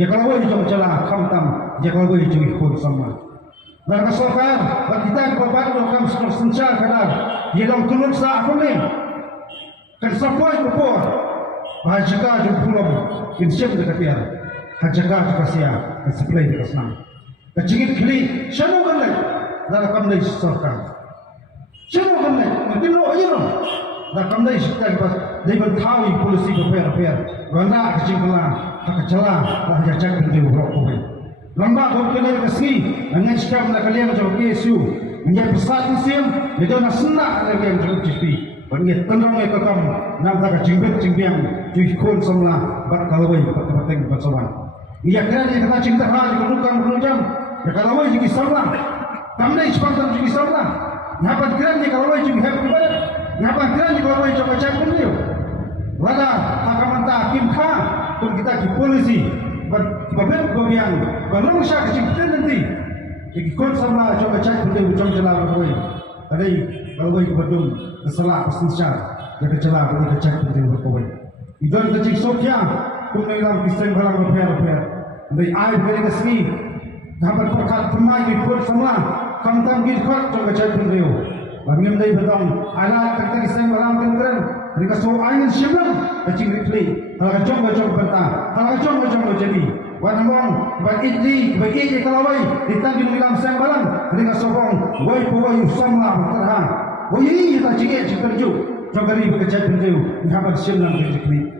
ya kalau jom celah khamtam ya kalau jom ikut sama dan kesokan dan kita kebabat lokam sencar kadar ya dong tulung sa apa ni kan sapoi kupur bahajaka jom pulam insya dekat dia hajaka kasia supply dekat senang kecingit kali siapa kan lagi dan kam lagi sorkan siapa kan lagi mungkin lo aja dong dan kam lagi sekitar pas dia bertahu polisi berper benda kecing pelan kecelah dah jajak benda buruk kau lamba kau kena kasih dengan sikap nak kalian jauh kesu menjadi besar musim itu nak senang kalian jauh cipi bagi tenang mereka kamu nampak kecingbat cingbiang cuikun semula berkalawai bertempateng bersawan ia kena dia kata cinta hal berlukam ya kalawai juga semula kamu dah ispantan juga semula kenapa kena dia kalawai juga happy banget kenapa kena dia kalawai coba cek benda wala hakamanta hakim kha pun kita ki polisi berbebel gobiang belum syak kecil nanti jadi kon sama coba cek benda ucap celah berkoi tadi kalau ke bedung kesalah pesisar jaga celah benda cek benda berkoi idon kecil sokya pun dalam kisah barang berper dari air dari kesini dapat perkat pemai di pun semua kamtam gilkot coba cek benda bangim dari bedung alat kita kisah barang keren mereka so angin siapa kecing replay kalau kacung bentang kalau kacung jadi wanamong bagi kalawai ditanggung dalam sang balang mereka sokong wai powai samlah terhang wai kita cikit cikterju jogari bekerja penju dapat siap dalam replay